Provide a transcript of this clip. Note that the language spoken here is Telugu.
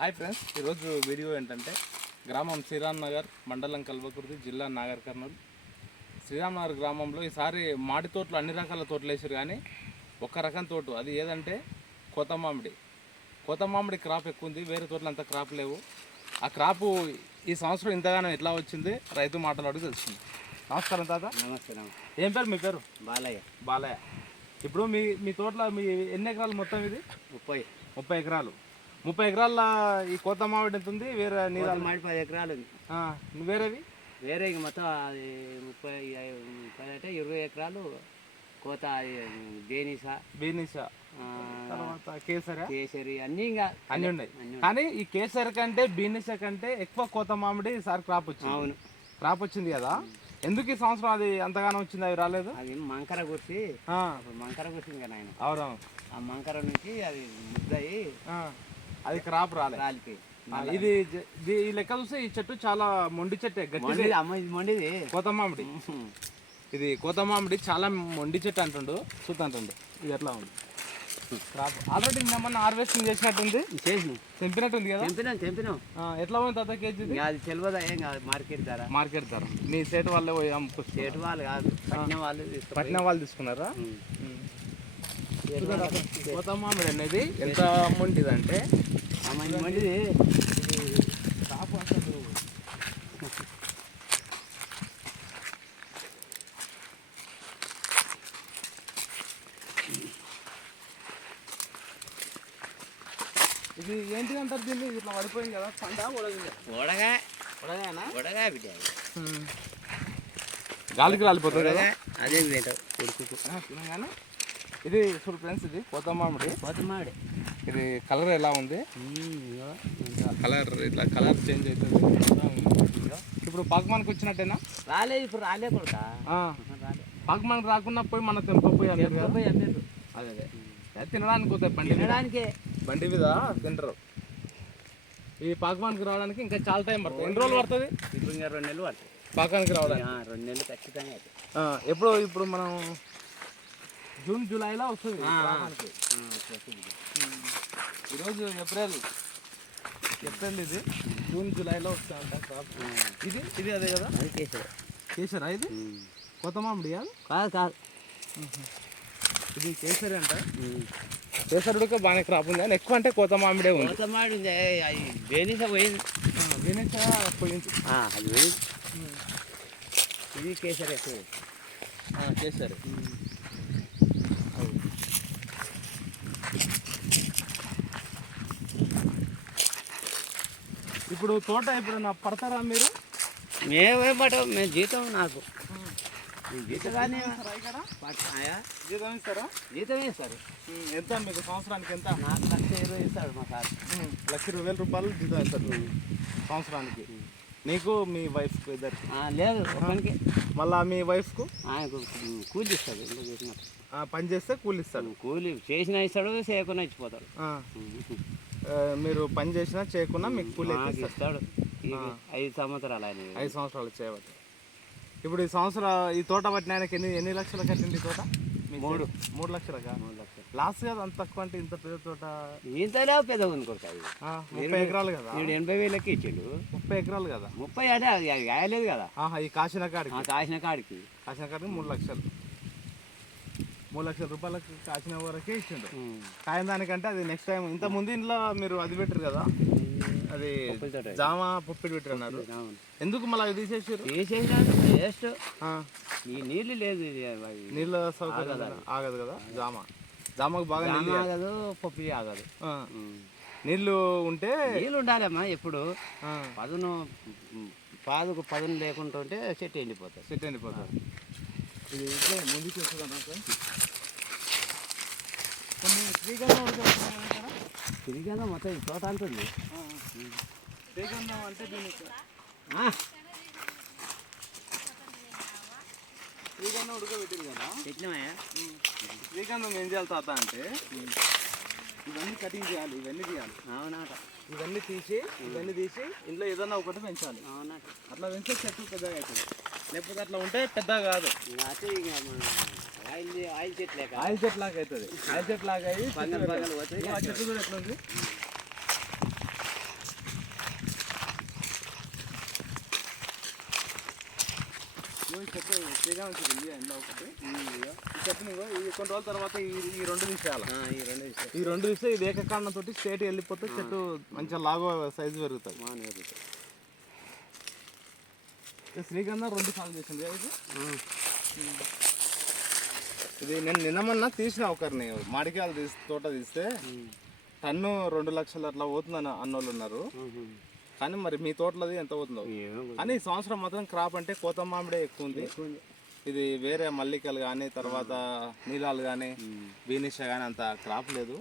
హాయ్ ఫ్రెండ్స్, ఈరోజు వీడియో ఏంటంటే గ్రామం శ్రీరామ్ నగర్, మండలం కల్వకుర్తి, జిల్లా నాగర్ కర్నూలు. శ్రీరామ్ నగర్ గ్రామంలో ఈసారి మామిడి తోటలు అన్ని రకాల తోటలు వేసారు, కానీ ఒక రకం తోట అది ఏదంటే కోత మామిడి. కోత మామిడి క్రాప్ ఎక్కువ ఉంది, వేరే తోటలు అంత క్రాప్ లేవు. ఆ క్రాపు ఈ సంవత్సరం ఇంతగానో ఎట్లా వచ్చింది రైతు మాట్లాడు తెలుస్తుంది. నమస్కారం తాత. నమస్తే. ఏం పేరు మీ పేరు? బాలయ్య. బాలయ్య. ఇప్పుడు మీ తోటలో మీ ఎన్ని ఎకరాలు మొత్తం? ఇది 30 ఎకరాలు. 30 ఎకరాల ఈ కోత మామిడి ఎంత ఉంది? వేరే నీళ్ళ మామిడి 10 ఎకరాలు ఉంది. వేరేవి వేరే మొత్తం అది 30 అంటే 20 ఎకరాలు కోత. బీనిసా తర్వాత కేసరి అన్నీ ఇంకా అన్నీ ఉన్నాయి. కానీ ఈ కేసరి కంటే బీనిసా కంటే ఎక్కువ కోత మామిడి ఈసారి క్రాప్ వచ్చింది. అవును, క్రాప్ వచ్చింది కదా. ఎందుకు ఈ సంవత్సరం అది అంతగానో వచ్చింది? అవి రాలేదు. అది మంకర కూర్చింది కదా ఆయన. అవునవును. ఆ మంకర నుంచి అది ముద్దయి అది క్రాప్ రాలిపోయి. ఇది ఈ లెక్క చూస్తే ఈ చెట్టు చాలా మొండి చెట్టే, గట్టి మొండిది కోత మామిడి. ఇది కోత మామిడి చాలా మొండి చెట్టు అంటుండు. చూద్దాంటుండు ఇది ఎట్లా ఉంది క్రాప్. ఆల్రెడీ ఏమన్నా హార్వెస్టింగ్ చేసినట్టుంది, తెంపినట్టుంది కదా. తెంపినాం. ఎట్లా ఉంది తాత కేజీ? అది తెలియదా? ఏం కాదు, మార్కెట్ ధర. నీ సేటు వాళ్ళే పోయి అమ్ముకోవచ్చు. సేటు వాళ్ళు కాదు, పట్టిన వాళ్ళు తీసుకున్నారా? కోత మామిడి అనేది ఎంత మొండిది అంటే మొండిది. క్రాప్ అసలు ఇది ఏంటి అంటారు దీన్ని? ఇట్లా పడిపోయింది కదా, పంట ఉడగా బిడ్డ గాలికి రాలిపోతుంది కదా. అదే తినగానే ఇది చూడు ఫ్రెండ్స్, ఇది కోత మామిడి. ఇది కలర్ ఎలా ఉంది? కలర్ ఇట్లా కలర్ చేంజ్ అవుతుంది. ఇప్పుడు పాకమానికి వచ్చినట్టేనా? రాలేదు, ఇప్పుడు రాలే కొడతా. పాకమానికి రాకుండా పోయి మన తెంపపోయి అన్నారు. అదే తినడానికి పోతాయి, బండి మీద తింటారు. ఈ పాకమానికి రావడానికి ఇంకా చాలా టైం పడుతుంది. ఎన్ని రోజులు పడుతుంది? ఇప్పుడు ఇంకా 2 నెలలు పడుతుంది పాకానికి రావడానికి. 2 నెలలు ఖచ్చితంగా అవుతుంది. ఇప్పుడు మనం జూన్ జూలైలో వస్తుంది. ఈరోజు ఏప్రిల్. ఇది జూన్ జూలైలో వస్తుంది అంట క్రాప్. ఇది అదే కదా, కేసరా? ఇది కోత మామిడి కాదు. ఇది కేసరి అంట. కేసరుడికి బాగానే క్రాప్ ఉంది, కానీ ఎక్కువ అంటే కోత మామిడే ఉంది. కోత మామిడి బేనిసా పోయింది. బేనిసా పోయింది, అది పోయింది. ఇది కేసరి ఎక్కువ. కేసరి. ఇప్పుడు తోట ఎప్పుడన్నా పడతారా మీరు? మేమేం పట్టం, మేము జీతం. నాకు జీతం కానీ జీతం ఇస్తారా? జీతం ఇస్తారు. ఎంత మీకు సంవత్సరానికి ఎంత? నాకు 1,20,000 ఇస్తాడు మా సార్. 1,20,000 రూపాయలు జీతం ఇస్తారు సంవత్సరానికి. నీకు మీ వైఫ్కు ఇద్దరికి? లేదు, ఒకరికి. మళ్ళీ మీ వైఫ్కు ఆయనకు కూలి ఇస్తాడు. పని చేస్తే కూలి ఇస్తాడు. కూలి చేసినా ఇస్తాడు, చేయకుండా ఇచ్చిపోతాడు. మీరు పని చేసినా చేయకున్నా మీకు కూలి ఇస్తాడు. 5 సంవత్సరాలు ఆయన. 5 సంవత్సరాలు చేయబట్టి. ఇప్పుడు ఈ తోట పట్టిన ఆయనకి ఎన్ని లక్షలు కట్టింది తోట? 3 లక్షలుగా. లాస్ట్ కదా అంత తక్కువ అంటే? ఇంత పెద్ద తోట ఇంతలో పెద్ద ఉంది కొడుకు. 30 ఎకరాలు కదా. 80,000కి ఇచ్చిండు. 30 ఎకరాలు కదా. 30 అంటే అది కాయలేదు కదా. ఈ కాసిన కాడికి 3 లక్షలు. 3 లక్షల రూపాయలకి కాసిన వరకే ఇచ్చిండు. కాయిన దానికంటే అది నెక్స్ట్ టైం. ఇంత ముందు ఇంట్లో మీరు అది పెట్టారు కదా, అది జామ పప్పిడి పెట్టారు అన్నారు. ఎందుకు మళ్ళీ అది తీసేసారు? వేస్ట్. ఈ నీళ్ళు లేదు, నీళ్ళ సౌకర్యం ఆగదు కదా. జామకు బాగా నీళ్ళు ఆగదు, పప్పు ఆగదు. నీళ్ళు ఉంటే నీళ్ళు ఉండాలమ్మా. ఎప్పుడు పదును లేకుండా ఉంటే చెట్టు ఎండిపోతుంది. ఇది ముందుకు చూసుకున్నాను. తిరిగాను మొత్తం ఈ తోట అంటుంది. శ్రీగంధం అంటే దీనికి శ్రీగంధం ఉడకబెట్టింది కదా. శ్రీగంధం ఏం చేయాలి తాత అంటే, ఇవన్నీ కటింగ్ చేయాలి, ఇవన్నీ తీయాలి. అవునాట. ఇవన్నీ తీసి ఇంట్లో ఏదన్నా ఒకటి పెంచాలి. అవునాట. అట్లా పెంచే చెట్టు పెద్దగా అవుతుంది. లేకపోతే అట్లా ఉంటే పెద్ద కాదు. ఆయిల్ చెట్లు లాగా అవుతుంది. ఆయిల్ చెట్లు లాగా అయ్యి చెట్టు కూడా ఎట్లా ఉంది. చెట్టు శ్రీకాంత్ చెట్టు ఉంది ఎండ ఒకటి ఈ చెట్టుని ఇగో ఈ కొన్ని రోజుల తర్వాత ఈ రెండు తీసేయాలి. ఈ రెండు విషయాలు ఈ రెండు తీస్తే ఇది ఏకకాండం తోటి స్ట్రేట్ వెళ్ళిపోతే చెట్టు మంచిగా లాగో సైజు పెరుగుతుంది. శ్రీగంధం 2 సార్లు చేసింది ఇది. ఇది నేను నిన్నమన్నా తీసిన ఒకరిని మామిడికాయలు తోట తీస్తే టన్ను 2 లక్షలు అట్లా పోతుందని అన్నోళ్ళు ఉన్నారు. కానీ మరి మీ తోటలోది ఎంత పోతుందో కానీ ఈ సంవత్సరం మాత్రం క్రాప్ అంటే కోత మామిడే ఎక్కువ ఉంది. ఇది వేరే మల్లికలు కానీ తర్వాత నీలాలు కానీ బీనిష కానీ అంత క్రాప్ లేదు.